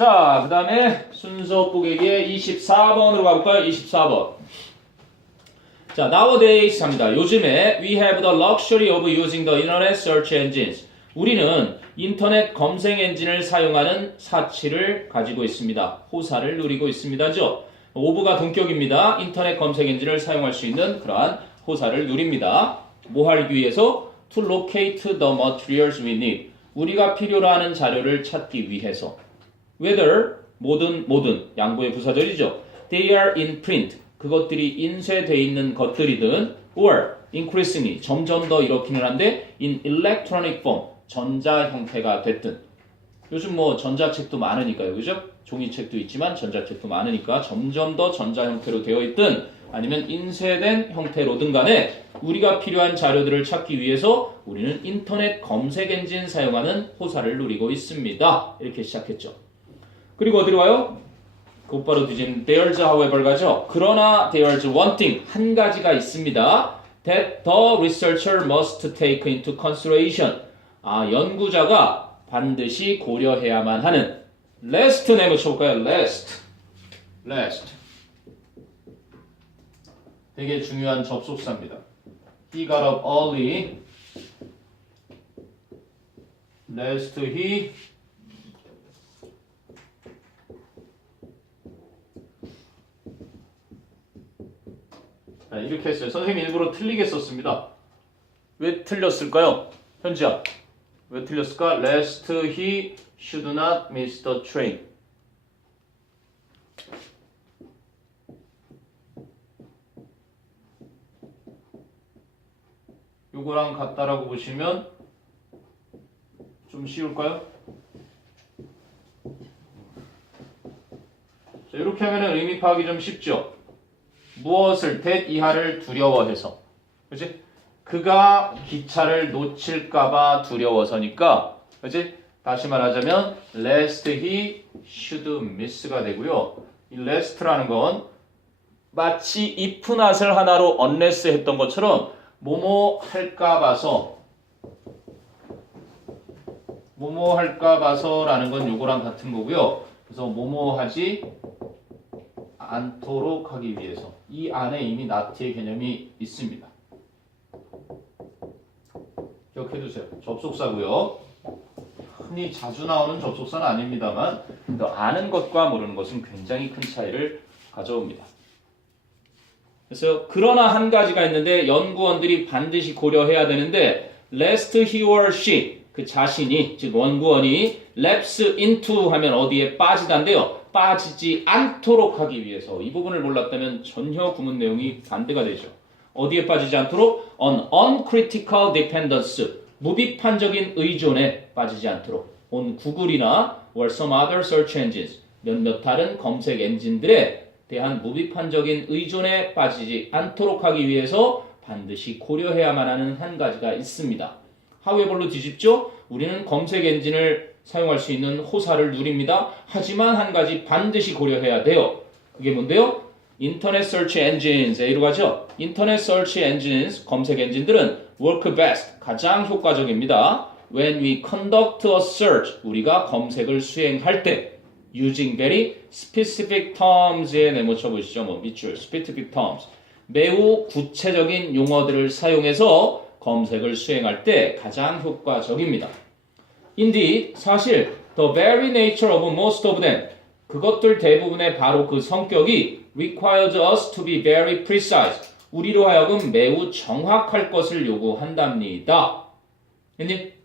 자, 그 다음에 순서 뽀개기의 24번으로 가볼까요? 24번. 자, nowadays 합니다. 요즘에 we have the luxury of using the internet search engines. 우리는 인터넷 검색 엔진을 사용하는 사치를 가지고 있습니다. 호사를 누리고 있습니다죠. 오브가 동격입니다. 인터넷 검색 엔진을 사용할 수 있는 그러한 호사를 누립니다. 뭐 하기 위해서? To locate the materials we need. 우리가 필요로 하는 자료를 찾기 위해서. Whether, 모든 양보의 부사절이죠. They are in print. 그것들이 인쇄되어 있는 것들이든 or increasingly, 점점 더 이렇기는 한데 in electronic form, 전자 형태가 됐든. 요즘 뭐 전자책도 많으니까요. 그죠? 종이책도 있지만 전자책도 많으니까 점점 더 전자 형태로 되어 있든 아니면 인쇄된 형태로든 간에 우리가 필요한 자료들을 찾기 위해서 우리는 인터넷 검색 엔진 사용하는 호사를 누리고 있습니다. 이렇게 시작했죠. 그리고 어디로 가요? 곧바로 뒤진 there's however 가죠. 그러나 there's one thing, 한 가지가 있습니다. that the researcher must take into consideration. 연구자가 반드시 고려해야만 하는 last 네모 쳐볼까요? last. 되게 중요한 접속사입니다. He got up early. lest he 이렇게 했어요. 선생님이 일부러 틀리게 썼습니다. 왜 틀렸을까요? 현지야. 왜 틀렸을까? Lest he should not miss the train. 요거랑 같다라고 보시면 좀 쉬울까요? 자, 이렇게 하면 의미 파악이 좀 쉽죠? 무엇을 that 이하를 두려워해서, 그렇지? 그가 기차를 놓칠까봐 두려워서니까, 그렇지? 다시 말하자면 lest he should miss가 되고요. 이 lest라는 건 마치 if not을 하나로 unless 했던 것처럼 뭐뭐 할까 봐서라는 건 요거랑 같은 거고요. 그래서 뭐뭐 하지 않도록 하기 위해서. 이 안에 이미 not의 개념이 있습니다. 기억해두세요. 접속사고요. 흔히 자주 나오는 접속사는 아닙니다만 아는 것과 모르는 것은 굉장히 큰 차이를 가져옵니다. 그래서 그러나 한 가지가 있는데 연구원들이 반드시 고려해야 되는데 lest he or she, 그 자신이, 즉 연구원이 lapse into 하면 어디에 빠지다인데요. 빠지지 않도록 하기 위해서. 이 부분을 몰랐다면 전혀 구문 내용이 반대가 되죠. 어디에 빠지지 않도록? on uncritical dependence, 무비판적인 의존에 빠지지 않도록. on 구글이나 or some other search engines, 몇몇 다른 검색 엔진들에 대한 무비판적인 의존에 빠지지 않도록 하기 위해서 반드시 고려해야만 하는 한 가지가 있습니다. however로 뒤집죠? 우리는 검색 엔진을 사용할 수 있는 호사를 누립니다. 하지만 한 가지 반드시 고려해야 돼요. 그게 뭔데요? 인터넷 서치 엔진스, A로 가죠? 인터넷 서치 엔진스, 검색 엔진들은 work best, 가장 효과적입니다. when we conduct a search, 우리가 검색을 수행할 때 using very specific terms에 네모 쳐보시죠. 밑줄, specific terms. 매우 구체적인 용어들을 사용해서 검색을 수행할 때 가장 효과적입니다. Indeed, 사실 the very nature of most of them, 그것들 대부분의 바로 그 성격이 requires us to be very precise, 우리로 하여금 매우 정확할 것을 요구한답니다. 근데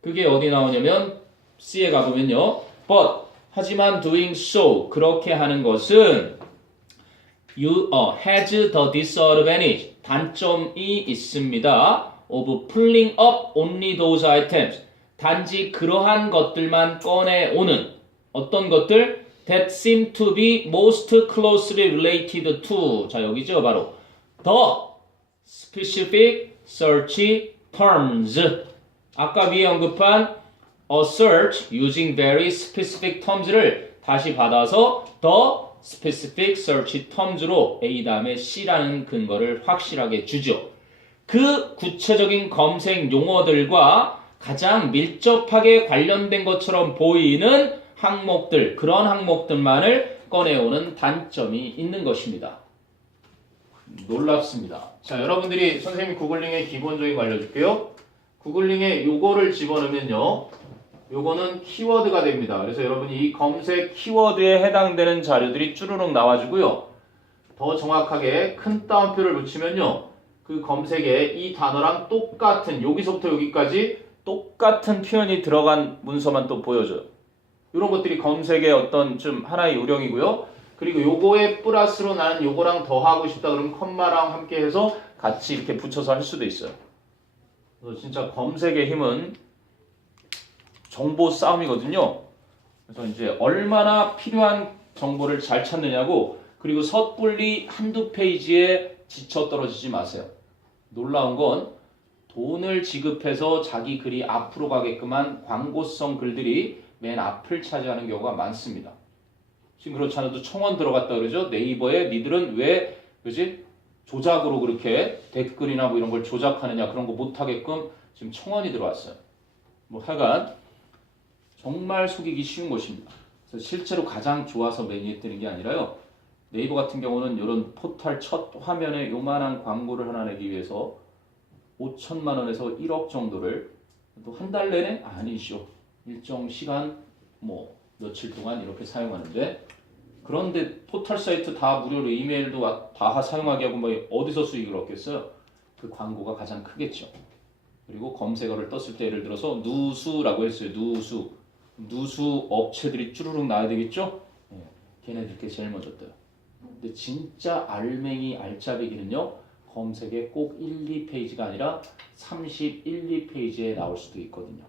그게 어디 나오냐면 C에 가보면요. But, 하지만 doing so, 그렇게 하는 것은 has the disadvantage, 단점이 있습니다. of pulling up only those items, 단지 그러한 것들만 꺼내오는 어떤 것들? that seem to be most closely related to, 자 여기죠 바로 the specific search terms. 아까 위에 언급한 a search using very specific terms를 다시 받아서 the specific search terms로 A 다음에 C라는 근거를 확실하게 주죠. 그 구체적인 검색 용어들과 가장 밀접하게 관련된 것처럼 보이는 항목들, 그런 항목들만을 꺼내오는 단점이 있는 것입니다. 놀랍습니다. 자, 여러분들이 선생님이 구글링의 기본적인 거 알려줄게요. 구글링에 요거를 집어넣으면요. 요거는 키워드가 됩니다. 그래서 여러분이 이 검색 키워드에 해당되는 자료들이 쭈루룩 나와주고요. 더 정확하게 큰 따옴표를 붙이면요. 그 검색에 이 단어랑 똑같은 여기서부터 여기까지 똑같은 표현이 들어간 문서만 또 보여줘요. 이런 것들이 검색의 어떤 좀 하나의 요령이고요. 그리고 요거에 플러스로 나는 요거랑 더 하고 싶다 그러면 컴마랑 함께 해서 같이 이렇게 붙여서 할 수도 있어요. 그래서 진짜 검색의 힘은 정보 싸움이거든요. 그래서 이제 얼마나 필요한 정보를 잘 찾느냐고, 그리고 섣불리 한두 페이지에 지쳐 떨어지지 마세요. 놀라운 건 돈을 지급해서 자기 글이 앞으로 가게끔 한 광고성 글들이 맨 앞을 차지하는 경우가 많습니다. 지금 그렇지 않아도 청원 들어갔다 그러죠. 네이버에 니들은 왜 그지 조작으로 그렇게 댓글이나 뭐 이런 걸 조작하느냐, 그런 거 못하게끔 지금 청원이 들어왔어요. 뭐 하여간 정말 속이기 쉬운 것입니다. 그래서 실제로 가장 좋아서 매니에 뜨는 게 아니라요. 네이버 같은 경우는 이런 포털 첫 화면에 요만한 광고를 하나 내기 위해서 5천만 원에서 1억 정도를 또 한 달 내내 아니죠. 일정 시간 뭐 며칠 동안 이렇게 사용하는데, 그런데 포털 사이트 다 무료로 이메일도 다 사용하게 하고 뭐 어디서 수익을 얻겠어요? 그 광고가 가장 크겠죠. 그리고 검색어를 떴을 때 예를 들어서 누수라고 했어요. 누수 업체들이 쭈루룩 나와야 되겠죠? 네, 걔네들께 제일 먼저 떠요. 근데 진짜 알맹이 알짜배기는요. 검색에 꼭 1, 2페이지가 아니라 31, 2페이지에 나올 수도 있거든요.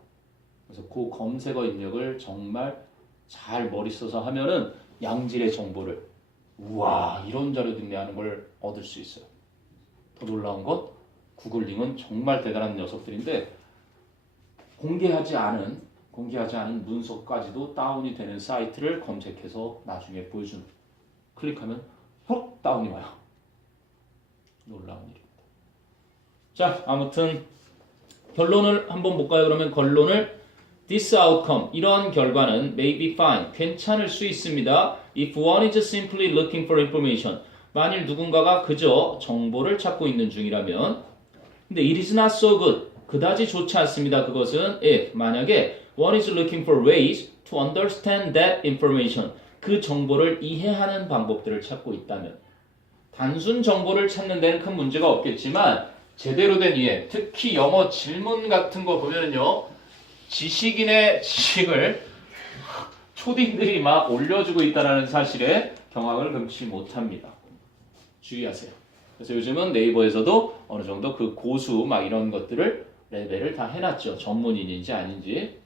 그래서 그 검색어 입력을 정말 잘 머리 써서 하면은 양질의 정보를 우와 이런 자료도 있네 하는 걸 얻을 수 있어요. 더 놀라운 건 구글링은 정말 대단한 녀석들인데 공개하지 않은 문서까지도 다운이 되는 사이트를 검색해서 나중에 보여주는, 클릭하면 훅 다운이 와요. 놀라운 일입니다. 자, 아무튼 결론을 한번 볼까요? 그러면 결론을 This outcome, 이런 결과는 may be fine, 괜찮을 수 있습니다. If one is simply looking for information, 만일 누군가가 그저 정보를 찾고 있는 중이라면. 근데 it is not so good, 그다지 좋지 않습니다. 그것은 if, 만약에 one is looking for ways to understand that information, 그 정보를 이해하는 방법들을 찾고 있다면. 단순 정보를 찾는 데는 큰 문제가 없겠지만 제대로 된 이해, 특히 영어 질문 같은 거 보면요. 지식인의 지식을 초딩들이 막 올려주고 있다는 사실에 경악을 금치 못합니다. 주의하세요. 그래서 요즘은 네이버에서도 어느 정도 그 고수 막 이런 것들을 레벨을 다 해놨죠. 전문인인지 아닌지.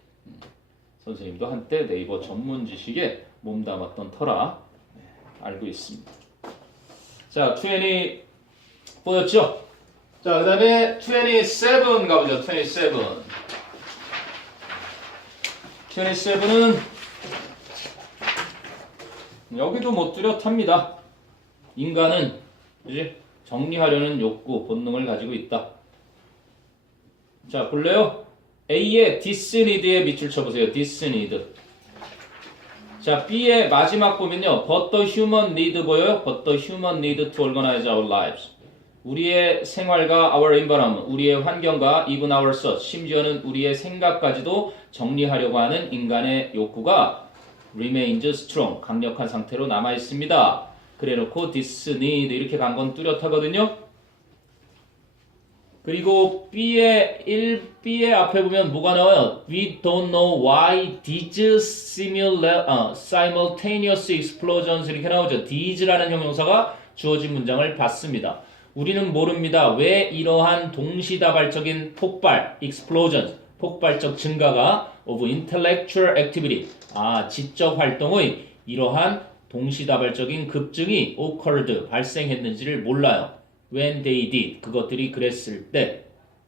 선생님도 한때 네이버 전문 지식에 몸담았던 터라 알고 있습니다. 자, 24였죠? 자, 그 다음에 27 가보죠. 27. 27은 여기도 못 뚜렷합니다. 인간은 이제 정리하려는 욕구, 본능을 가지고 있다. 자, 볼래요? A의 this need에 밑줄 쳐보세요. this need. 자, B의 마지막 보면요. But the human need 보여요? But the human need to organize our lives. 우리의 생활과 our environment, 우리의 환경과 even our thoughts, 심지어는 우리의 생각까지도 정리하려고 하는 인간의 욕구가 remains strong, 강력한 상태로 남아 있습니다. 그래놓고 this need 이렇게 간 건 뚜렷하거든요. 그리고 B의 앞에 보면 뭐가 나와요? We don't know why these simultaneous explosions 이렇게 나오죠. these라는 형용사가 주어진 문장을 받습니다. 우리는 모릅니다. 왜 이러한 동시다발적인 폭발, explosions, 폭발적 증가가 of intellectual activity, 지적 활동의 이러한 동시다발적인 급증이 occurred, 발생했는지를 몰라요. When they did, 그것들이 그랬을 때.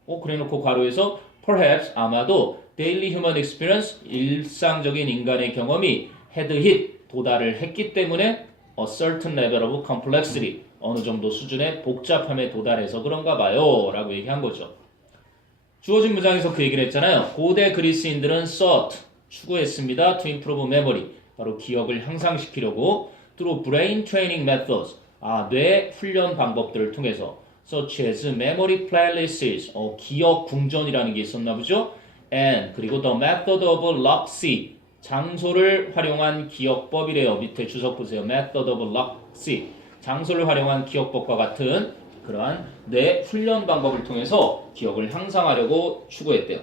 그래놓고 괄호에서 perhaps, 아마도 daily human experience, 일상적인 인간의 경험이 had hit, 도달을 했기 때문에 a certain level of complexity, 어느 정도 수준의 복잡함에 도달해서 그런가 봐요 라고 얘기한 거죠. 주어진 문장에서 그 얘기를 했잖아요. 고대 그리스인들은 thought, 추구했습니다. To improve memory. 바로 기억을 향상시키려고 through brain training methods. 뇌 훈련 방법들을 통해서 such as memory playlists. 기억 궁전이라는 게 있었나 보죠. And 그리고 the method of Loxi. 장소를 활용한 기억법이래요. 밑에 주석 보세요. method of Loxi. 장소를 활용한 기억법과 같은 그러한 뇌 훈련 방법을 통해서 기억을 향상하려고 추구했대요.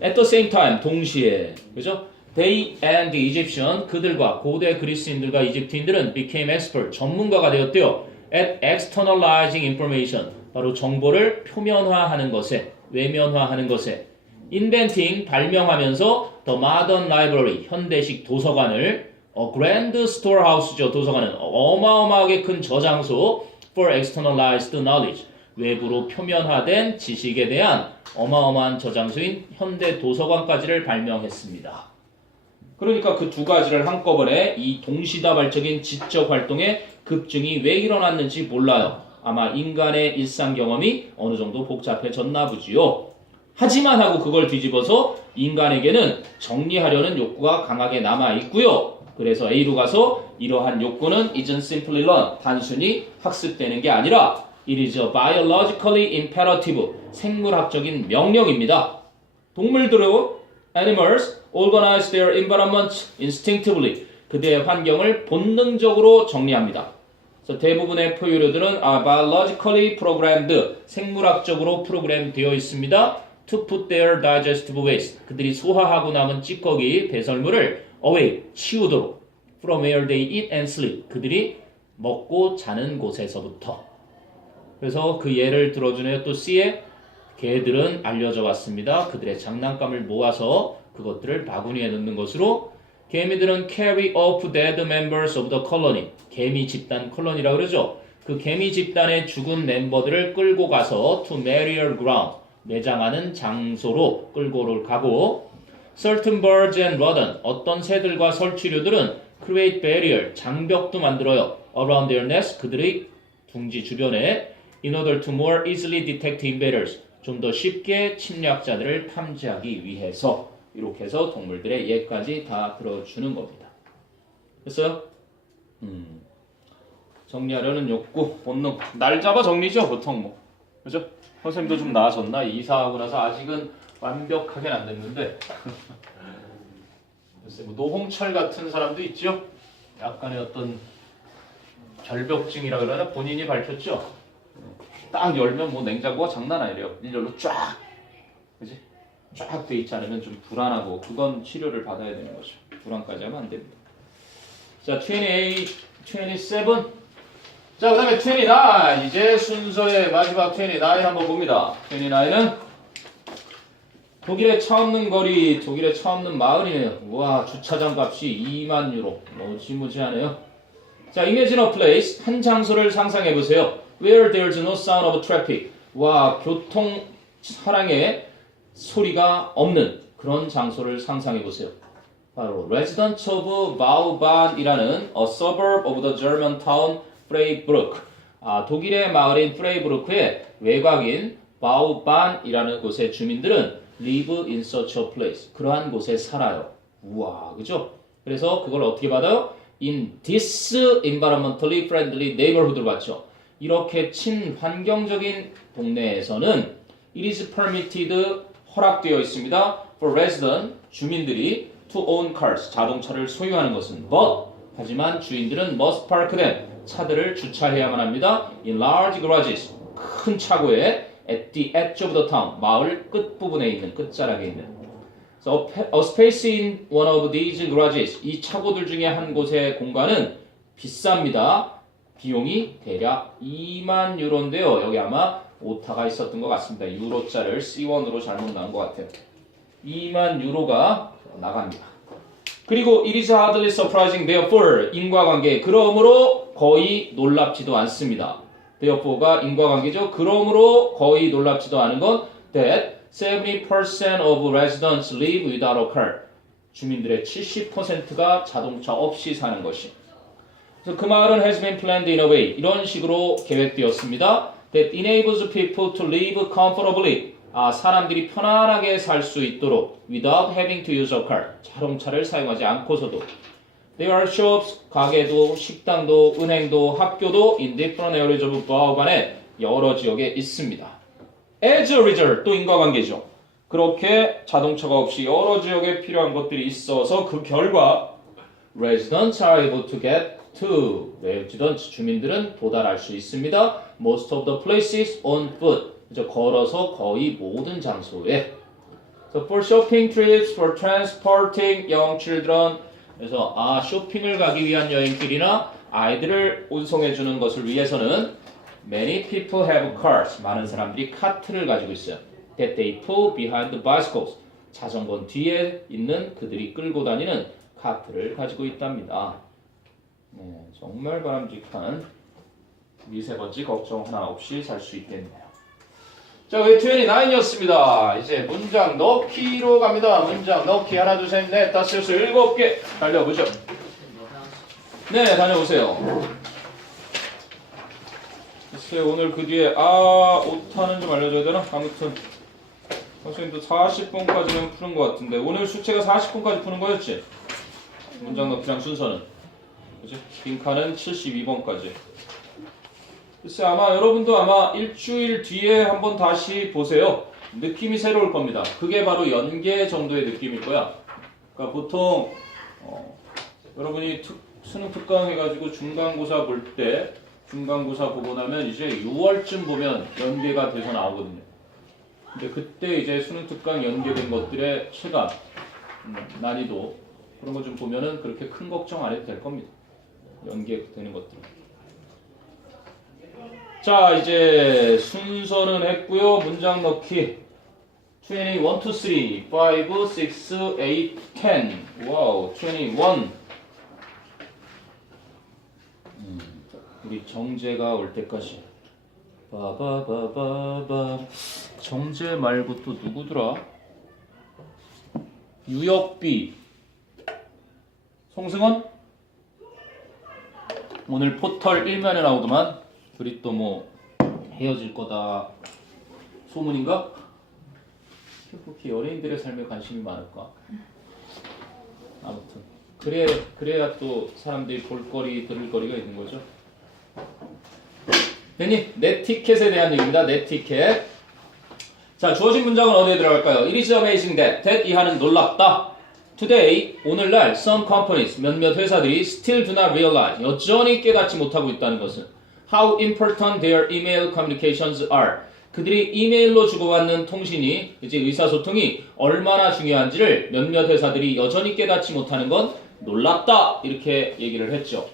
At the same time, 동시에, 그죠? They and the Egyptian, 그들과 고대 그리스인들과 이집트인들은 became expert, 전문가가 되었대요. At externalizing information, 바로 정보를 표면화하는 것에, 외면화하는 것에. Inventing, 발명하면서 the modern library, 현대식 도서관을 grand storehouse죠, 도서관은 어마어마하게 큰 저장소 for externalized knowledge, 외부로 표면화된 지식에 대한 어마어마한 저장소인 현대 도서관까지를 발명했습니다. 그러니까 그 두 가지를 한꺼번에 이 동시다발적인 지적 활동의 급증이 왜 일어났는지 몰라요. 아마 인간의 일상 경험이 어느 정도 복잡해졌나 보지요. 하지만 하고 그걸 뒤집어서 인간에게는 정리하려는 욕구가 강하게 남아 있고요. 그래서 A로 가서 이러한 욕구는 isn't simply learned, 단순히 학습되는 게 아니라 it is a biologically imperative, 생물학적인 명령입니다. 동물들은 animals organize their environment instinctively, 그들의 환경을 본능적으로 정리합니다. 그래서 대부분의 포유류들은 are biologically programmed, 생물학적으로 프로그램 되어 있습니다. to put their digestive waste, 그들이 소화하고 남은 찌꺼기, 배설물을 away, 치우도록 from where they eat and sleep, 그들이 먹고 자는 곳에서부터. 그래서 그 예를 들어주네요. 또 C에 개들은 알려져 왔습니다. 그들의 장난감을 모아서 그것들을 바구니에 넣는 것으로. 개미들은 carry off dead members of the colony, 개미 집단 콜로니라고 그러죠. 그 개미 집단의 죽은 멤버들을 끌고 가서 to burial ground, 매장하는 장소로 끌고 가고. Certain birds and rodent, 어떤 새들과 설치류들은 create barrier, 장벽도 만들어요. around their nest, 그들의 둥지 주변에 in order to more easily detect invaders, 좀 더 쉽게 침략자들을 탐지하기 위해서. 이렇게 해서 동물들의 예까지 다 들어주는 겁니다. 됐어요? 정리하려는 욕구, 본능, 날 잡아 정리죠, 보통 뭐. 그죠? 선생님도 좀 나아졌나? 이사하고 나서 아직은 완벽하게는 안 됐는데. 글쎄, 뭐 노홍철 같은 사람도 있죠? 약간의 어떤 결벽증이라 그러나 본인이 밝혔죠? 딱 열면 뭐 냉장고가 장난 아니래요. 일렬로 쫙, 그지? 쫙 돼 있지 않으면 좀 불안하고, 그건 치료를 받아야 되는 거죠. 불안까지 하면 안 됩니다. 자, 28, 27. 자, 그 다음에 29. 이제 순서의 마지막 29 한번 봅니다. 29은 독일의 차 없는 거리, 독일의 차 없는 마을이네요. 우와, 주차장 값이 2만 유로. 무지무지하네요. 자, imagine a place. 한 장소를 상상해 보세요. Where there's no sound of traffic. 와, 교통 차량의 소리가 없는 그런 장소를 상상해 보세요. 바로 residents of Vauban이라는 a suburb of the German town Freiburg. 독일의 마을인 프레이부르크의 외곽인 바우반이라는 곳의 주민들은 live in such a place. 그러한 곳에 살아요. 우와, 그죠? 그래서 그걸 어떻게 받아요? In this environmentally friendly neighborhood로 받죠. 이렇게 친환경적인 동네에서는 it is permitted, 허락되어 있습니다. for resident, 주민들이 to own cars, 자동차를 소유하는 것은 but, 하지만 주인들은 must park them, 차들을 주차해야만 합니다. in large garages, 큰 차고에 at the edge of the town, 마을 끝부분에 있는, 끝자락에 있는. So a space in one of these garages, 이 차고들 중에 한 곳의 공간은 비쌉니다. 비용이 대략 2만 유로인데요. 여기 아마 오타가 있었던 것 같습니다. 유로자를 C1으로 잘못 나온 것 같아요. 2만 유로가 나갑니다. 그리고 it is hardly surprising, therefore, 인과관계, 그러므로 거의 놀랍지도 않습니다. therefore가 인과관계죠. 그러므로 거의 놀랍지도 않은 건 that 70% of residents live without a car. 주민들의 70%가 자동차 없이 사는 것이. 그래서 그 마을은 has been planned in a way, 이런 식으로 계획되었습니다. that enables people to live comfortably, 사람들이 편안하게 살 수 있도록 without having to use a car. 자동차를 사용하지 않고서도 There are shops, 가게도, 식당도, 은행도, 학교도 in different areas of 바오반에 여러 지역에 있습니다. As a result, 또 인과관계죠. 그렇게 자동차가 없이 여러 지역에 필요한 것들이 있어서 그 결과 residents are able to get to residents, 주민들은 도달할 수 있습니다. Most of the places on foot, 걸어서 거의 모든 장소에. So for shopping trips, for transporting young children, 그래서 쇼핑을 가기 위한 여행길이나 아이들을 운송해 주는 것을 위해서는 many people have cars. 많은 사람들이 카트를 가지고 있어요. That they pull behind the bicycles. 자전거 뒤에 있는 그들이 끌고 다니는 카트를 가지고 있답니다. 네, 정말 바람직한 미세먼지 걱정 하나 없이 살 수 있겠네요. 자, 우리 29이었습니다. 이제 문장 넣기로 갑니다. 문장 넣기 하나, 둘, 셋, 넷, 다섯, 여섯, 7개 달려보죠. 네, 다녀오세요. 글쎄, 오늘 그 뒤에 오타는 좀 알려줘야 되나? 아무튼 선생님도 40분까지는 푸는 것 같은데 오늘 수채가 40분까지 푸는 거였지? 문장 넣기랑 순서는 그치? 빈칸은 72번까지. 글쎄 여러분도 아마 일주일 뒤에 한번 다시 보세요. 느낌이 새로울 겁니다. 그게 바로 연계 정도의 느낌일 거야. 그러니까 보통 여러분이 수능 특강 해가지고 중간고사 볼 때 중간고사 보고 나면 이제 6월쯤 보면 연계가 돼서 나오거든요. 근데 그때 이제 수능 특강 연계된 것들의 체감, 난이도 그런 거 좀 보면은 그렇게 큰 걱정 안 해도 될 겁니다. 연계되는 것들. 자, 이제 순서는 했고요. 문장 넣기. 21, 2, 3, 5, 6, 8, 10. 와우, 21. 우리 정제가 올 때까지. 바바바바바. 정제 말고 또 누구더라? 유역비. 송승헌? 오늘 포털 1면에 나오더만. 둘이 또 뭐 헤어질 거다 소문인가? 그렇게 연예인들의 삶에 관심이 많을까? 아무튼 그래야 또 사람들이 볼거리 들을 거리가 있는 거죠. 됐니? 넷티켓에 대한 얘기입니다. 넷티켓. 자, 주어진 문장은 어디에 들어갈까요? It is amazing that 이하는 놀랍다. Today, 오늘날 some companies, 몇몇 회사들이 still do not realize, 여전히 깨닫지 못하고 있다는 것은 how important their email communications are. 그들이 이메일로 주고받는 통신이, 이제 의사소통이 얼마나 중요한지를 몇몇 회사들이 여전히 깨닫지 못하는 건 놀랍다. 이렇게 얘기를 했죠.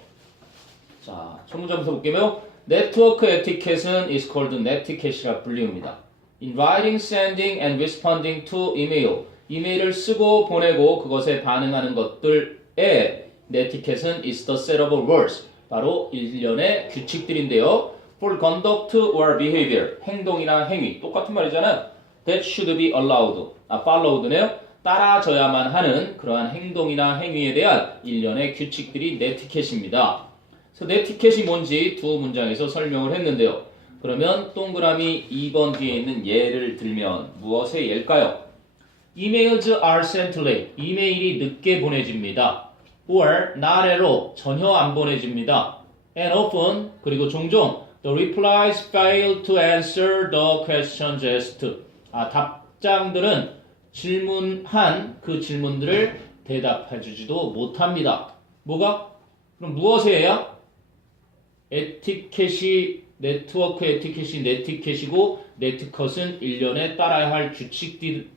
자, 첫 문장부터 볼게요. 네트워크 에티켓은 is called netiquette이라 불리웁니다. In writing, sending, and responding to email. 이메일을 쓰고 보내고 그것에 반응하는 것들의 netiquette은 is the set of rules. 바로 일련의 규칙들인데요. For conduct or behavior, 행동이나 행위, 똑같은 말이잖아요. That should be allowed, followed네요. 따라져야만 하는 그러한 행동이나 행위에 대한 일련의 규칙들이 네티켓입니다. 그래서 네티켓이 뭔지 두 문장에서 설명을 했는데요. 그러면 동그라미 2번 뒤에 있는 예를 들면 무엇의 예일까요? Emails are sent late. 이메일이 늦게 보내집니다. or not at all. 전혀 안 보내집니다. and often, 그리고 종종 the replies fail to answer the questions asked. 답장들은 질문한 그 질문들을 대답해주지도 못합니다. 뭐가? 그럼 무엇의 예야? 에티켓이 네트워크 에티켓이 네티켓이고 네티컷은 일련에 따라야 할 규칙의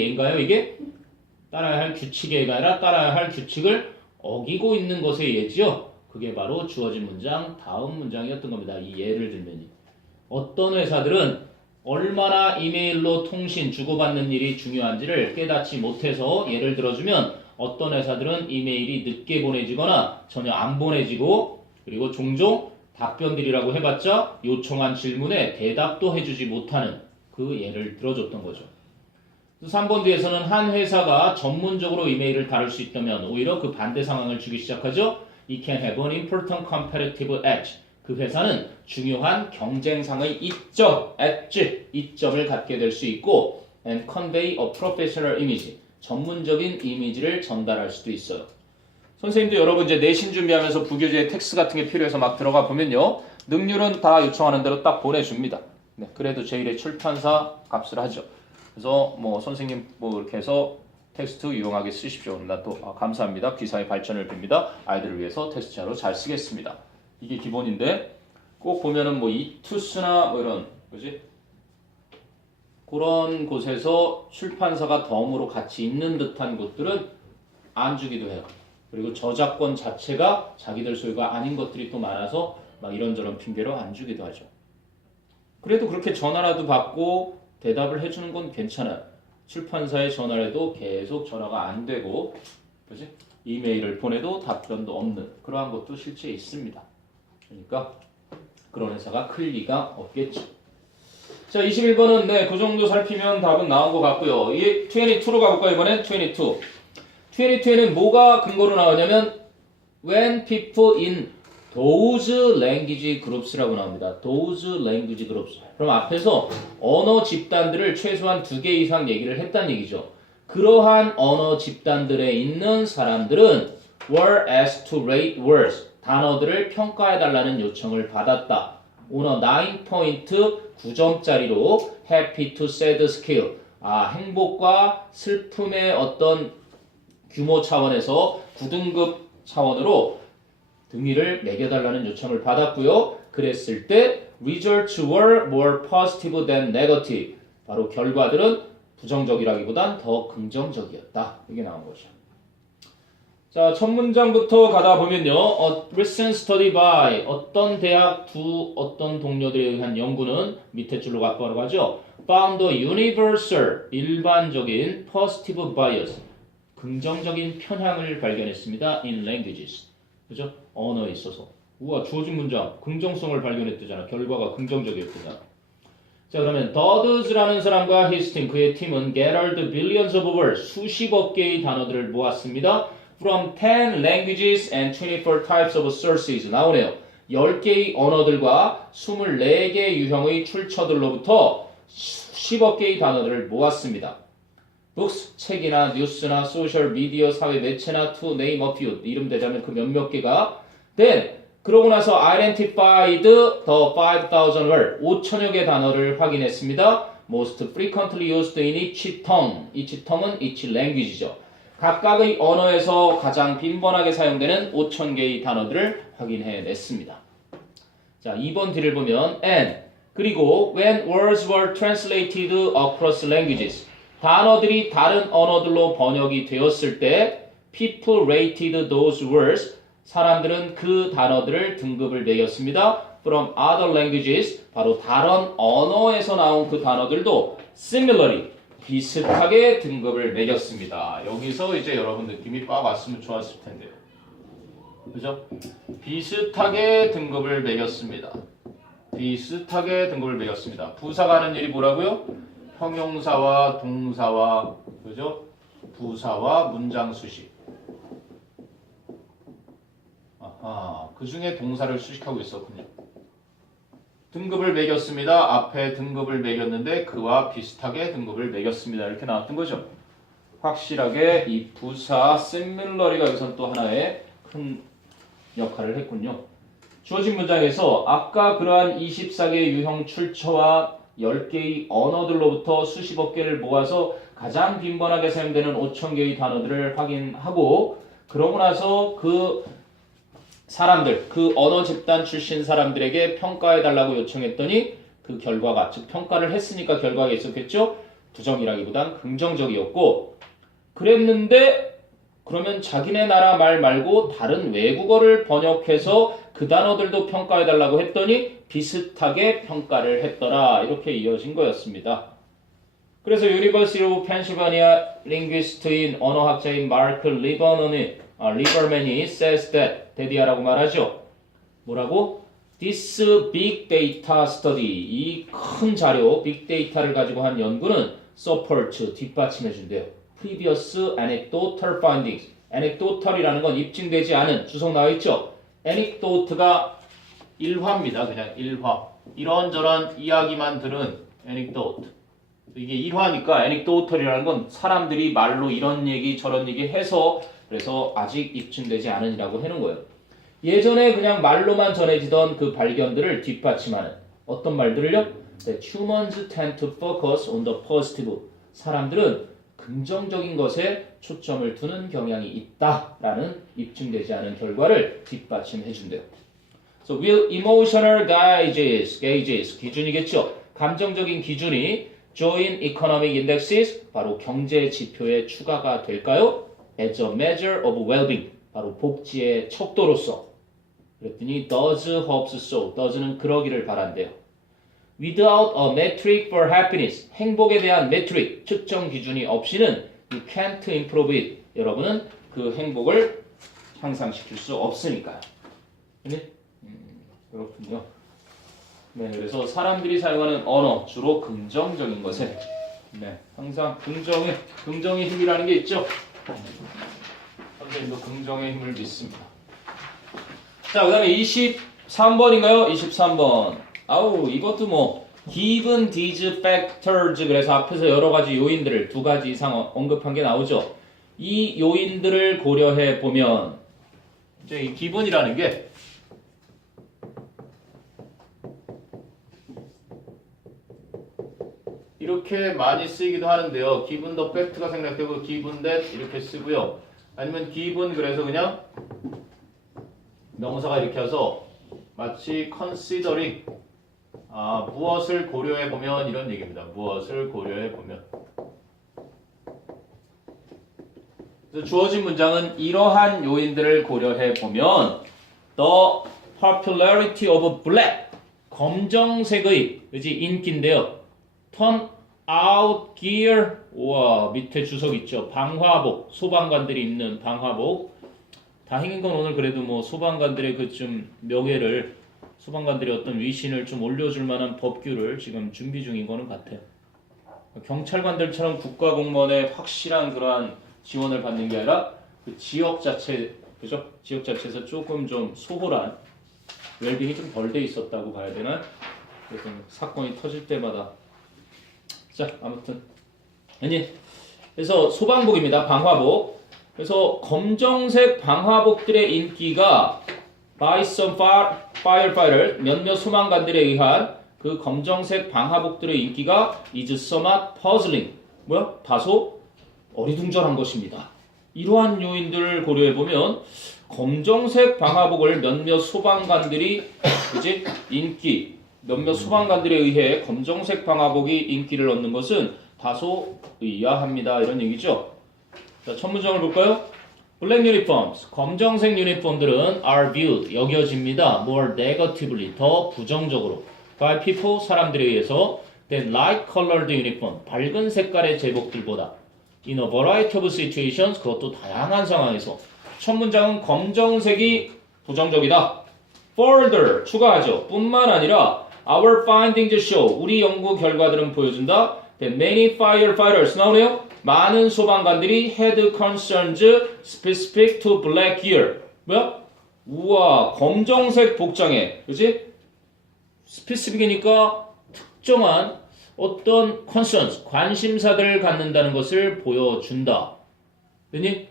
예인가요? 이게? 따라야 할 규칙의 예가 아니라 따라야 할 규칙을 어기고 있는 것의 예지요. 그게 바로 주어진 문장 다음 문장이었던 겁니다. 이 예를 들면 어떤 회사들은 얼마나 이메일로 통신 주고받는 일이 중요한지를 깨닫지 못해서 예를 들어주면 어떤 회사들은 이메일이 늦게 보내지거나 전혀 안 보내지고 그리고 종종 답변들이라고 해봤자 요청한 질문에 대답도 해주지 못하는 그 예를 들어줬던 거죠. 3번 뒤에서는 한 회사가 전문적으로 이메일을 다룰 수 있다면 오히려 그 반대 상황을 주기 시작하죠. It can have an important competitive edge. 그 회사는 중요한 경쟁상의 이점, 엣지, 이점을 갖게 될 수 있고 and convey a professional image, 전문적인 이미지를 전달할 수도 있어요. 선생님도 여러분 이제 내신 준비하면서 부교재 텍스트 같은 게 필요해서 막 들어가 보면요. 능률은 다 요청하는 대로 딱 보내줍니다. 네, 그래도 제1의 출판사 값을 하죠. 그래서 뭐 선생님 뭐 이렇게 해서 텍스트 유용하게 쓰십시오. 나 또 감사합니다. 기사의 발전을 빕니다. 아이들을 위해서 텍스트자로 잘 쓰겠습니다. 이게 기본인데 꼭 보면은 뭐 이투스나 뭐 이런 그지? 그런 곳에서 출판사가 덤으로 같이 있는 듯한 곳들은 안 주기도 해요. 그리고 저작권 자체가 자기들 소유가 아닌 것들이 또 많아서 막 이런저런 핑계로 안 주기도 하죠. 그래도 그렇게 전화라도 받고 대답을 해주는 건 괜찮아요. 출판사에 전화를 해도 계속 전화가 안 되고 그지? 이메일을 보내도 답변도 없는 그러한 것도 실제 있습니다. 그러니까 그런 회사가 클 리가 없겠죠. 자, 21번은 네, 그 정도 살피면 답은 나온 것 같고요. 이 22로 가볼까요? 이번엔 22. 22에는 뭐가 근거로 나오냐면 when people in those language groups라고 나옵니다. those language groups. 그럼 앞에서 언어 집단들을 최소한 2개 이상 얘기를 했다는 얘기죠. 그러한 언어 집단들에 있는 사람들은 were asked to rate words. 단어들을 평가해달라는 요청을 받았다. 오너 9포인트 9점짜리로 happy to sad scale. 행복과 슬픔의 어떤 규모 차원에서 9등급 차원으로 등위를 매겨달라는 요청을 받았고요. 그랬을 때 results were more positive than negative. 바로 결과들은 부정적이라기보단 더 긍정적이었다. 이게 나온 거죠. 자, 첫 문장부터 가다 보면요. A recent study by 어떤 대학 두 어떤 동료들에 의한 연구는 밑에 줄로 바로 가죠. found a universal 일반적인 positive bias 긍정적인 편향을 발견했습니다. in languages. 그죠? 언어에 있어서. 우와, 주어진 문장 긍정성을 발견했대잖아. 결과가 긍정적이었대잖아. 자, 그러면 더드즈라는 사람과 his team 그의 팀은 gathered billions of words 수십억 개의 단어들을 모았습니다. From 10 languages and 24 types of sources 나오네요. 10개의 언어들과 24개 유형의 출처들로부터 수십억 개의 단어들을 모았습니다. Books, 책이나 뉴스나 소셜 미디어, 사회 매체나 to name a few 이름 대자면 그 몇몇 개가 Then 그러고 나서 identified the 5,000 word 5천여 개 단어를 확인했습니다. Most frequently used in each tongue each tongue은 each language죠. 각각의 언어에서 가장 빈번하게 사용되는 5,000개의 단어들을 확인해냈습니다. 자, 2번 D를 보면 and 그리고 when words were translated across languages 단어들이 다른 언어들로 번역이 되었을 때 people rated those words 사람들은 그 단어들을 등급을 매겼습니다. From other languages 바로 다른 언어에서 나온 그 단어들도 similarly 비슷하게 등급을 매겼습니다. 여기서 이제 여러분 느낌이 빡 왔으면 좋았을 텐데요. 그죠? 비슷하게 등급을 매겼습니다. 비슷하게 등급을 매겼습니다. 부사가 하는 일이 뭐라고요? 형용사와 동사와 그죠? 부사와 문장 수식. 그 중에 동사를 수식하고 있었군요. 등급을 매겼습니다. 앞에 등급을 매겼는데 그와 비슷하게 등급을 매겼습니다. 이렇게 나왔던 거죠. 확실하게 이 부사 similarly가 여기서 또 하나의 큰 역할을 했군요. 주어진 문장에서 아까 그러한 24개 유형 출처와 10개의 언어들로부터 수십억 개를 모아서 가장 빈번하게 사용되는 5,000개의 단어들을 확인하고 그러고 나서 그 사람들, 그 언어 집단 출신 사람들에게 평가해달라고 요청했더니 그 결과가, 즉 평가를 했으니까 결과가 있었겠죠? 부정이라기보단 긍정적이었고 그랬는데 그러면 자기네 나라 말 말고 다른 외국어를 번역해서 그 단어들도 평가해달라고 했더니 비슷하게 평가를 했더라. 이렇게 이어진 거였습니다. 그래서 University of Pennsylvania 링귀스트인 언어학자인 마크 리버맨이 says that 데디아라고 말하죠. 뭐라고? This big data study 이 큰 자료 빅데이터를 가지고 한 연구는 support 뒷받침해 준대요. Previous anecdotal findings anecdotal이라는 건 입증되지 않은 주석 나와 있죠. anecdote가 일화입니다. 그냥 일화. 이런저런 이야기만 들은 anecdote. 이게 일화니까 anecdotal이라는 건 사람들이 말로 이런 얘기 저런 얘기 해서 그래서 아직 입증되지 않으니라고 해놓은 거예요. 예전에 그냥 말로만 전해지던 그 발견들을 뒷받침하는 어떤 말들을요? That humans tend to focus on the positive. 사람들은 긍정적인 것에 초점을 두는 경향이 있다라는 입증되지 않은 결과를 뒷받침해 준대요. So will emotional gauges 기준이겠죠. 감정적인 기준이 join economic indexes 바로 경제 지표에 추가가 될까요? As a measure of well-being 바로 복지의 척도로서. 그랬더니 does hopes so. does는 그러기를 바란대요. Without a metric for happiness 행복에 대한 metric 측정 기준이 없이는 you can't improve it. 여러분은 그 행복을 향상시킬 수 없으니까요. 네? 그렇군요. 네, 그래서 사람들이 사용하는 언어 주로 긍정적인 것에 네, 항상 긍정의 힘이라는 게 있죠. 선생님도 긍정의 힘을 믿습니다. 자, 그다음에 23번인가요? 23번. 아우, 이것도 뭐 given these factors 그래서 앞에서 여러 가지 요인들을 두 가지 이상 언급한 게 나오죠. 이 요인들을 고려해 보면 이제 이 given이라는 게 이렇게 많이 쓰이기도 하는데요. given the fact가 생략되고 given that 이렇게 쓰고요. 아니면 given 그래서 그냥 명사가 이렇게 해서 마치 considering 무엇을 고려해 보면 이런 얘기입니다. 무엇을 고려해 보면. 그래서 주어진 문장은 이러한 요인들을 고려해 보면 the popularity of black 검정색의 그지 인기인데요. turn out gear 와 밑에 주석 있죠. 방화복 소방관들이 입는 방화복. 다행인 건 오늘 그래도 뭐 소방관들의 그 좀 명예를 소방관들의 어떤 위신을 좀 올려줄 만한 법규를 지금 준비 중인 거는 같아요. 경찰관들처럼 국가공무원의 확실한 그러한 지원을 받는 게 아니라 그 지역 자체, 그죠? 지역 자체에서 조금 좀 소홀한 웰빙이 좀 덜 돼 있었다고 봐야 되나? 그래서 사건이 터질 때마다 자 아무튼 아니 그래서 소방복입니다. 방화복. 그래서 검정색 방화복들의 인기가 by some firefighters 몇몇 소방관들에 의한 그 검정색 방화복들의 인기가 is somewhat puzzling 뭐야? 다소 어리둥절한 것입니다. 이러한 요인들을 고려해 보면 검정색 방화복을 몇몇 소방관들이 그지 인기 몇몇 소방관들에 의해 검정색 방화복이 인기를 얻는 것은 다소 의아합니다. 이런 얘기죠. 자, 첫 문장을 볼까요? Black uniforms, 검정색 유니폼들은 are viewed, 여겨집니다. more negatively, 더 부정적으로 by people, 사람들에 의해서 than light colored uniform, 밝은 색깔의 제복들보다 in a variety of situations, 그것도 다양한 상황에서 첫 문장은 검정색이 부정적이다. Further, 추가하죠. 뿐만 아니라 our findings show, 우리 연구 결과들은 보여준다. that many firefighters, 나오네요. 많은 소방관들이 had concerns specific to black gear. 뭐야? 우와, 검정색 복장에, 그지? specific이니까 특정한 어떤 concerns, 관심사들을 갖는다는 것을 보여준다. 되니?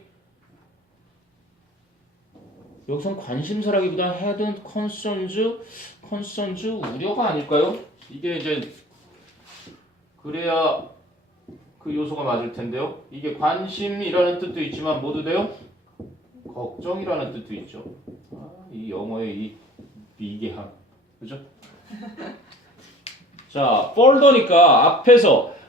여기선 관심사라기보다 had concerns 우려가 아닐까요? 이게 이제 그래야 그 요소가 맞을 텐데요. 이게 관심이라는 뜻도 있지만 모두 돼요? 걱정이라는 뜻도 있죠. 이 영어의 이 미개함. 그죠? 자, 폴더니까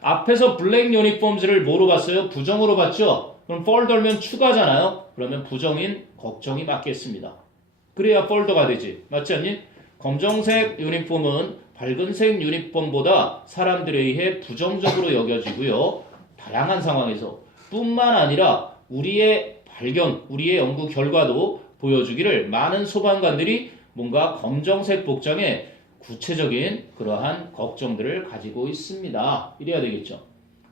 앞에서 블랙 유니폼즈를 뭐로 봤어요? 부정으로 봤죠? 그럼 폴더면 추가잖아요. 그러면 부정인 걱정이 맞겠습니다. 그래야 폴더가 되지. 맞지 않니? 검정색 유니폼은 밝은색 유니폼보다 사람들에 의해 부정적으로 여겨지고요. 다양한 상황에서 뿐만 아니라 우리의 발견, 우리의 연구 결과도 보여주기를 많은 소방관들이 뭔가 검정색 복장에 구체적인 그러한 걱정들을 가지고 있습니다. 이래야 되겠죠.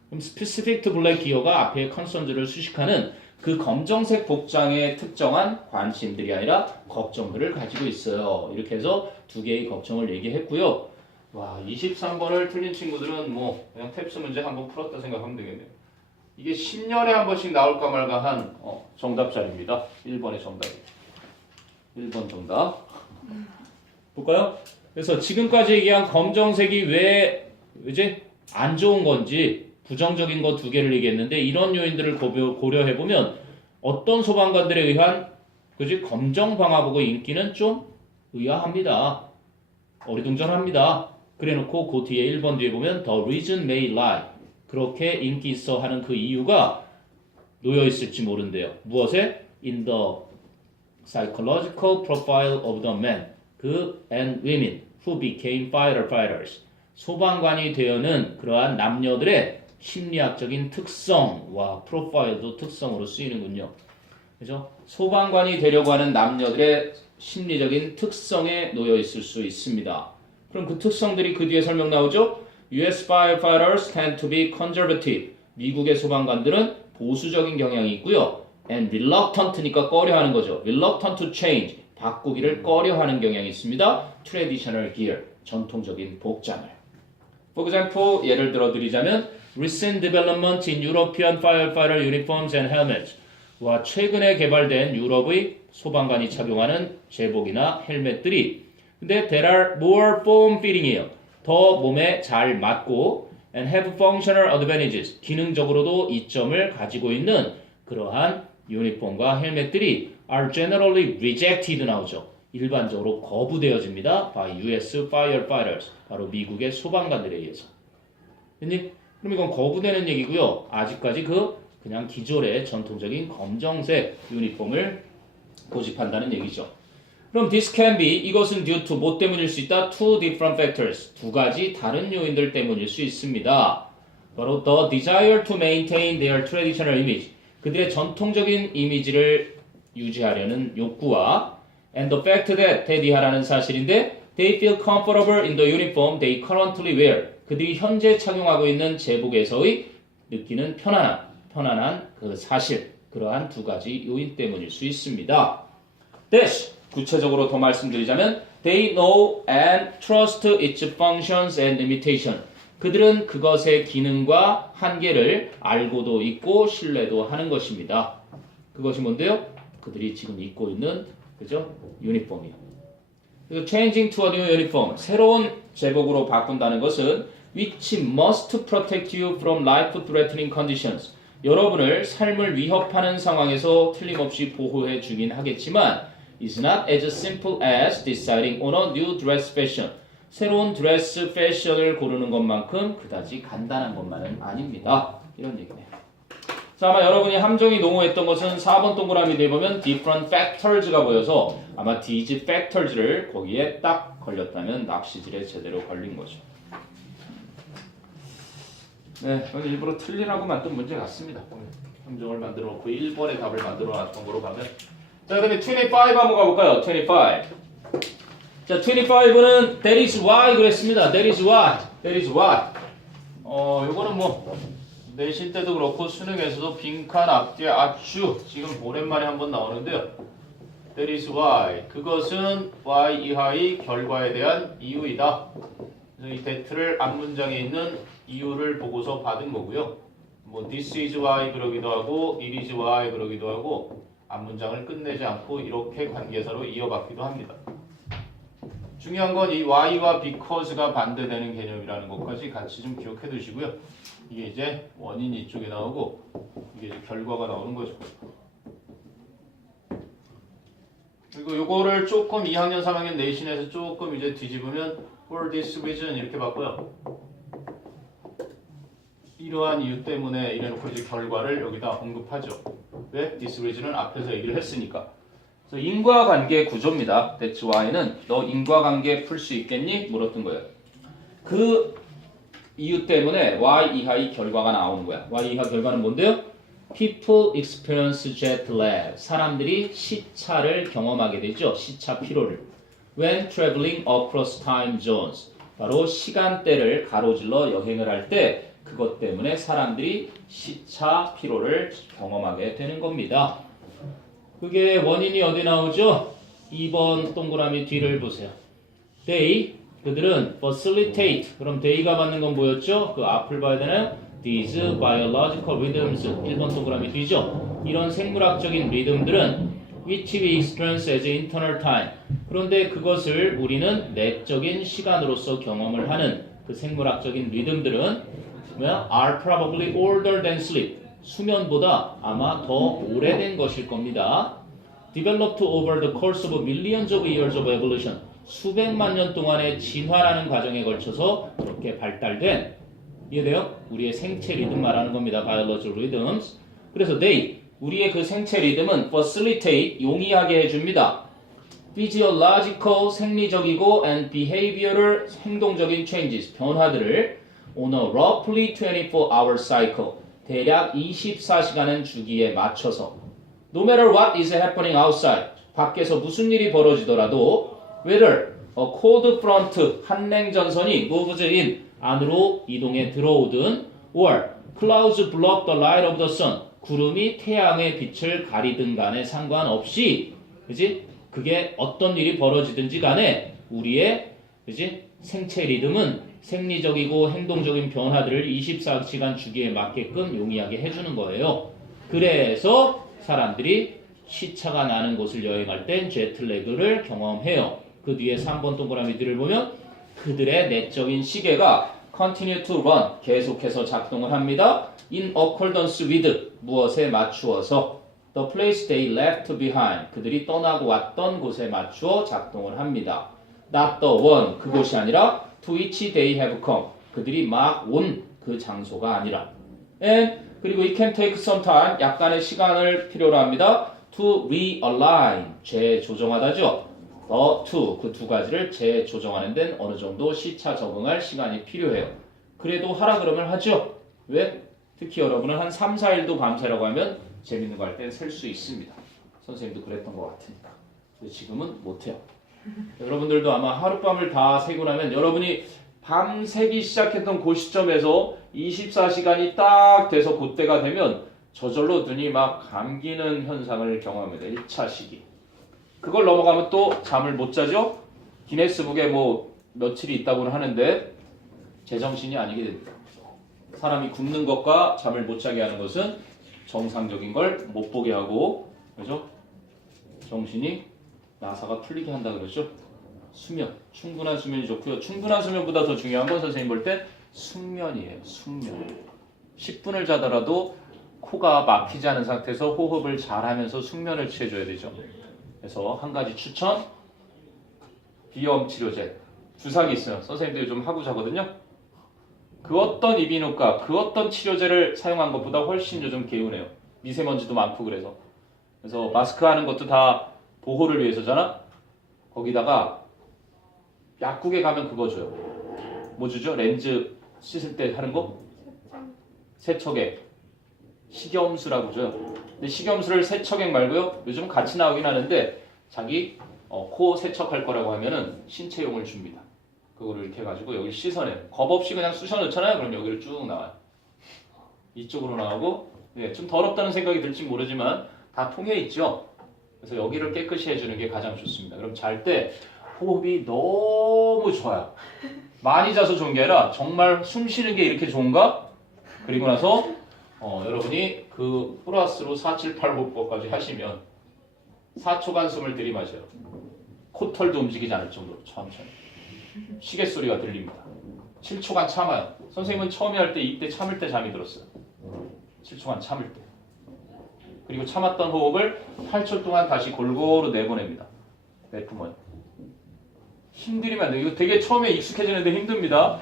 그럼 specific to black gear가 앞에 concerns를 수식하는 그 검정색 복장에 특정한 관심들이 아니라 걱정들을 가지고 있어요. 이렇게 해서 두 개의 걱정을 얘기했고요. 와, 23번을 틀린 친구들은 뭐 그냥 탭스 문제 한번 풀었다 생각하면 되겠네요. 이게 10년에 한 번씩 나올까 말까 한 정답자리입니다. 1번의 정답이. 1번 정답. 볼까요? 그래서 지금까지 얘기한 검정색이 왜 이제 안 좋은 건지 부정적인 거 두 개를 얘기했는데 이런 요인들을 고려해 보면 어떤 소방관들에 의한 그지 검정 방화복의 인기는 좀 의아합니다. 어리둥절합니다. 그래놓고 그 뒤에 1번 뒤에 보면 the reason may lie 그렇게 인기 있어 하는 그 이유가 놓여 있을지 모른대요. 무엇에? in the psychological profile of the men and women who became firefighters 소방관이 되어는 그러한 남녀들의 심리학적인 특성과 프로파일도 특성으로 쓰이는군요. 그래서 소방관이 되려고 하는 남녀들의 심리적인 특성에 놓여 있을 수 있습니다. 그럼 그 특성들이 그 뒤에 설명 나오죠? US firefighters tend to be conservative. 미국의 소방관들은 보수적인 경향이 있고요. And reluctant니까 꺼려하는 거죠. reluctant to change. 바꾸기를 꺼려하는 경향이 있습니다. traditional gear. 전통적인 복장을. For example, 예를 들어 드리자면 recent development in European firefighter uniforms and helmets. 와, 최근에 개발된 유럽의 소방관이 착용하는 제복이나 헬멧들이 근데 there are more form-fitting이에요. 더 몸에 잘 맞고 and have functional advantages. 기능적으로도 이점을 가지고 있는 그러한 유니폼과 헬멧들이 are generally rejected 나오죠. 일반적으로 거부되어집니다. by US firefighters. 바로 미국의 소방관들에 의해서. 그럼 이건 거부되는 얘기고요. 아직까지 그냥 기존의 전통적인 검정색 유니폼을 고집한다는 얘기죠. 그럼 this can be 이것은 due to 뭐 때문일 수 있다? two different factors. 두 가지 다른 요인들 때문일 수 있습니다. 바로 the desire to maintain their traditional image. 그들의 전통적인 이미지를 유지하려는 욕구와 and the fact that 대디하라는 사실인데 they feel comfortable in the uniform they currently wear. 그들이 현재 착용하고 있는 제복에서의 느끼는 편안한 그 사실, 그러한 두 가지 요인 때문일 수 있습니다. dash, 구체적으로 더 말씀드리자면 they know and trust its functions and limitation. 그들은 그것의 기능과 한계를 알고도 있고 신뢰도 하는 것입니다. 그것이 뭔데요? 그들이 지금 입고 있는 그죠? 유니폼이요. 그래서 changing to a new uniform, 새로운 제복으로 바꾼다는 것은 which must protect you from life-threatening conditions. 여러분을 삶을 위협하는 상황에서 틀림없이 보호해 주긴 하겠지만 is not as simple as deciding on a new dress fashion. 새로운 드레스 패션을 고르는 것만큼 그다지 간단한 것만은 아닙니다. 이런 얘기네요. 자, 아마 여러분이 함정이 농후했던 것은 4번 동그라미 뒤에 보면 different factors가 보여서 아마 these factors를 거기에 딱 걸렸다면 낚시질에 제대로 걸린 거죠. 네, 이건 일부러 틀리라고 만든 문제 같습니다. 함정을 만들어 놓고 1번의 답을 만들어 놨던 거로 가면 자, 그 다음에 25 한번 가볼까요? 25. 자, 25는 that is why 그랬습니다. that is why. 요거는 뭐 내신 때도 그렇고 수능에서도 빈칸 앞뒤에 아주 지금 오랜만에 한번 나오는데요. that is why. 그것은 y 이하의 결과에 대한 이유이다. 그래서 이 that를 앞문장에 있는 이유를 보고서 받은 거고요. 뭐 this is why 그러기도 하고 it is why 그러기도 하고 앞문장을 끝내지 않고 이렇게 관계사로 이어받기도 합니다. 중요한 건 이 why와 because가 반대되는 개념이라는 것까지 같이 좀 기억해 두시고요. 이게 이제 원인이 이쪽에 나오고 이게 이제 결과가 나오는 거죠. 그리고 요거를 조금 2학년 3학년 내신에서 조금 이제 뒤집으면 for this reason 이렇게 봤고요. 이러한 이유 때문에 이래놓고 이제 결과를 여기다 언급하죠. 왜? this reason은 앞에서 얘기를 했으니까. 그래서 인과관계 구조입니다. That's why는 너 인과관계 풀 수 있겠니? 물었던 거예요. 그 이유 때문에 y 이하의 결과가 나오는 거야. y 이하 결과는 뭔데요? People experience jet lag. 사람들이 시차를 경험하게 되죠. 시차 피로를. When traveling across time zones. 바로 시간대를 가로질러 여행을 할 때 그것 때문에 사람들이 시차 피로를 경험하게 되는 겁니다. 그게 원인이 어디 나오죠? 2번 동그라미 뒤를 보세요. They, 그들은 facilitate, 그럼 they가 받는 건 뭐였죠? 그 앞을 봐야 되나요? These biological rhythms, 1번 동그라미 뒤죠? 이런 생물학적인 리듬들은 which we experience as internal time. 그런데 그것을 우리는 내적인 시간으로서 경험을 하는 그 생물학적인 리듬들은 are probably older than sleep. 수면보다 아마 더 오래된 것일 겁니다. Developed over the course of millions of years of evolution. 수백만 년 동안의 진화라는 과정에 걸쳐서 그렇게 발달된, 이해돼요? 우리의 생체 리듬 말하는 겁니다. biological rhythms. 그래서 they, 우리의 그 생체 리듬은 facilitate, 용이하게 해줍니다. physiological, 생리적이고 and behavioral, 행동적인 changes, 변화들을 on a roughly 24-hour cycle, 대략 24시간의 주기에 맞춰서 no matter what is happening outside, 밖에서 무슨 일이 벌어지더라도 whether a cold front, 한랭전선이 moves in, 안으로 이동해 들어오든 or clouds block the light of the sun, 구름이 태양의 빛을 가리든 간에 상관없이, 그지? 그게 어떤 일이 벌어지든지 간에 우리의, 그지? 생체 리듬은 생리적이고 행동적인 변화들을 24시간 주기에 맞게끔 용이하게 해주는 거예요. 그래서 사람들이 시차가 나는 곳을 여행할 땐 제트래그를 경험해요. 그 뒤에 3번 동그라미들을 보면 그들의 내적인 시계가 continue to run, 계속해서 작동을 합니다. in accordance with, 무엇에 맞추어서 the place they left behind, 그들이 떠나고 왔던 곳에 맞추어 작동을 합니다. not the one, 그곳이 아니라 to which they have come, 그들이 막 온 그 장소가 아니라. and 그리고 it can take some time, 약간의 시간을 필요로 합니다. to realign, 재조정하다죠. the two, 그 두 가지를 재조정하는 데는 어느 정도 시차 적응할 시간이 필요해요. 그래도 하라 그러면 하죠. 왜? 특히 여러분은 한 3, 4일도 밤새라고 하면 재밌는 거 할 땐 셀 수 있습니다. 선생님도 그랬던 것 같으니까. 근데 지금은 못해요. 여러분들도 아마 하룻밤을 다 새고 나면 여러분이 밤새기 시작했던 그 시점에서 24시간이 딱 돼서 그때가 되면 저절로 눈이 막 감기는 현상을 경험합니다. 1차 시기. 그걸 넘어가면 또 잠을 못 자죠? 기네스북에 뭐 며칠이 있다고는 하는데 제정신이 아니게 됩니다. 사람이 굶는 것과 잠을 못 자게 하는 것은 정상적인 걸 못 보게 하고, 그죠? 정신이 나사가 풀리게 한다 그러죠. 수면, 충분한 수면이 좋고요. 충분한 수면보다 더 중요한 건 선생님 볼 땐 숙면이에요. 숙면. 10분을 자더라도 코가 막히지 않은 상태에서 호흡을 잘하면서 숙면을 취해줘야 되죠. 그래서 한 가지 추천, 비염 치료제. 주사기 있어요. 선생님들이 좀 하고 자거든요. 그 어떤 이비인후과, 그 어떤 치료제를 사용한 것보다 훨씬 요즘 개운해요. 미세먼지도 많고 그래서. 그래서 마스크 하는 것도 다 보호를 위해서잖아. 거기다가 약국에 가면 그거 줘요. 뭐 주죠? 렌즈 씻을 때 하는 거? 세척액. 식염수라고 줘요. 근데 식염수를 세척액 말고요. 요즘 같이 나오긴 하는데 자기 코 세척할 거라고 하면은 신체용을 줍니다. 그거를 이렇게 해가지고 여기 씻어내요. 겁 없이 그냥 쑤셔 넣잖아요. 그럼 여기를 쭉 나와요. 이쪽으로 나오고, 네, 좀 더럽다는 생각이 들지 모르지만 다 통해 있죠. 그래서 여기를 깨끗이 해주는 게 가장 좋습니다. 그럼 잘 때 호흡이 너무 좋아요. 많이 자서 좋은 게 아니라 정말 숨 쉬는 게 이렇게 좋은가? 그리고 나서 여러분이 그 플러스로 4, 7, 8 호흡법까지 하시면 4초간 숨을 들이마셔요. 코털도 움직이지 않을 정도로 천천히. 시계 소리가 들립니다. 7초간 참아요. 선생님은 처음에 할 때 이때 참을 때 잠이 들었어요. 7초간 참을 때. 그리고 참았던 호흡을 8초 동안 다시 골고루 내보냅니다. 내뿜어요. 힘들이면 안 돼요. 이거 되게 처음에 익숙해지는데 힘듭니다.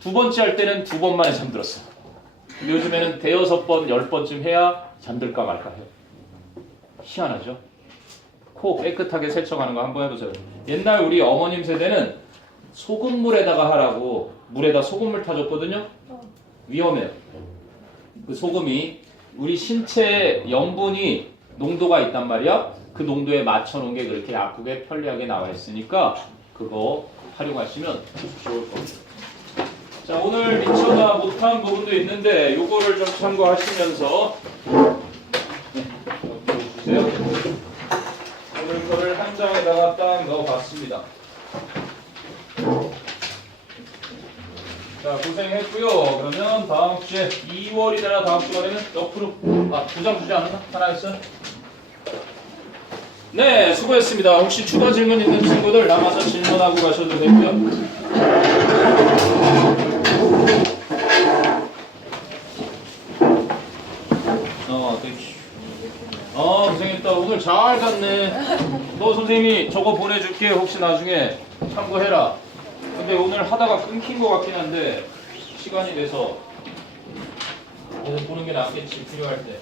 두 번째 할 때는 2번만에 잠들었어요. 근데 요즘에는 5번, 10번쯤 해야 잠들까 말까 해요. 희한하죠? 코 깨끗하게 세척하는 거 한번 해보세요. 옛날 우리 어머님 세대는 소금물에다가 하라고 물에다 소금물 타줬거든요. 위험해요. 그 소금이 우리 신체 영분이 농도가 있단 말이야. 그 농도에 맞춰놓은 게 그렇게 약국에 편리하게 나와 있으니까 그거 활용하시면 좋을 겁니다. 자, 오늘 미처가 못한 부분도 있는데 요거를 좀 참고하시면서 주세요. 오늘 거를 한 장에다가 딱 넣어봤습니다. 자, 고생했고요. 그러면 다음 주에 2월이나 다음 주가 되면 옆으로 2장 주지 않았나? 하나 있어요? 네, 수고했습니다. 혹시 추가 질문 있는 친구들 남아서 질문하고 가셔도 되고요. 고생했다. 오늘 잘 갔네. 너 선생님이 저거 보내줄게. 혹시 나중에 참고해라. 근데 오늘 하다가 끊긴 것 같긴 한데 시간이 돼서 계속 보는 게 낫겠지. 필요할 때.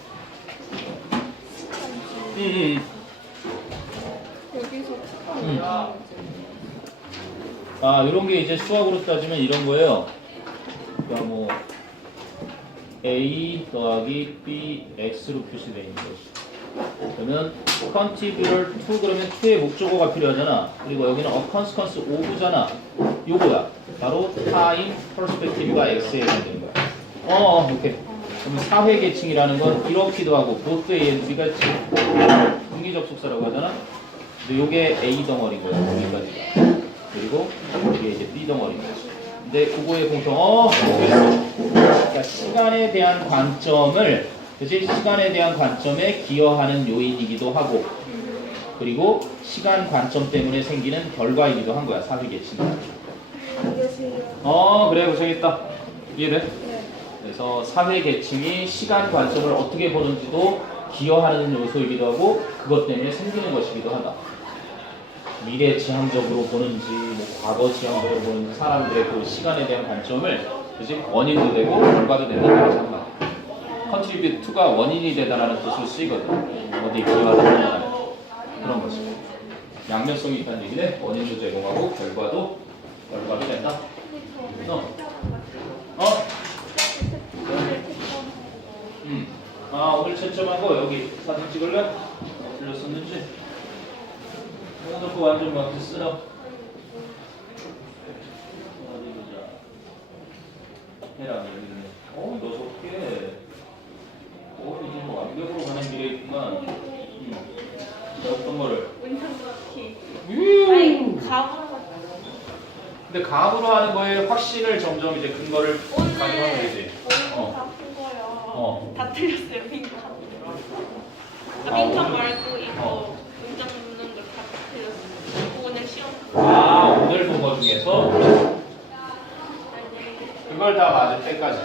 여기서 이런 게 이제 수학으로 따지면 이런 거예요. 그러니까 뭐 A 더하기 B X로 표시되어 있는 거지. 그러면 contributor to 그러면 to의 목적어가 필요하잖아. 그리고 여기는 a consequence of잖아. 요거야. 바로 time perspective가 X에 해당되는 거야. 오케이. 그러면 사회 계층이라는 건 이렇기도 하고 both A and B가 분기 접속사라고 하잖아. 근데 요게 A 덩어리인 거야. 여기까지. 그리고 이게 이제 B 덩어리인 거지. 근데 그거의 공통 그러니까 시간에 대한 관점을 그치? 시간에 대한 관점에 기여하는 요인이기도 하고 그리고 시간 관점 때문에 생기는 결과이기도 한 거야. 사회 계층은. 그래 고생했다. 이해돼? 네. 그래서 사회 계층이 시간 관점을 어떻게 보는지도 기여하는 요소이기도 하고 그것 때문에 생기는 것이기도 하다. 미래 지향적으로 보는지 뭐 과거 지향적으로 보는지 사람들의 그 시간에 대한 관점을 그치? 원인도 되고 결과도 된다는 거잖아. contribute to가 원인이 되다라는 뜻으로 쓰이거든. 어디 기여하다 그런 거지. 양면성이 있다는 얘기네. 원인도 제공하고 결과도 된다. 오늘 채점한 거 여기 사진 찍을래? 틀렸었는지. 놓고 완전 막 쓰라. 어디 보자. 해라. 너 좋게. 이제 뭐 완벽으로 가는 길에 있구만. 어떤 거를? 아니 가방 근데 감으로 하는 거에 확신을 점점 이제 근거를 가져가는 거지. 오늘 다 푼 거예요. 다 틀렸어요. 민간. 민간 말고 이거 문장 묻는 거 다 틀렸어요. 오늘 시험. 오늘 본 거 중에서 그걸 다 맞을 때까지.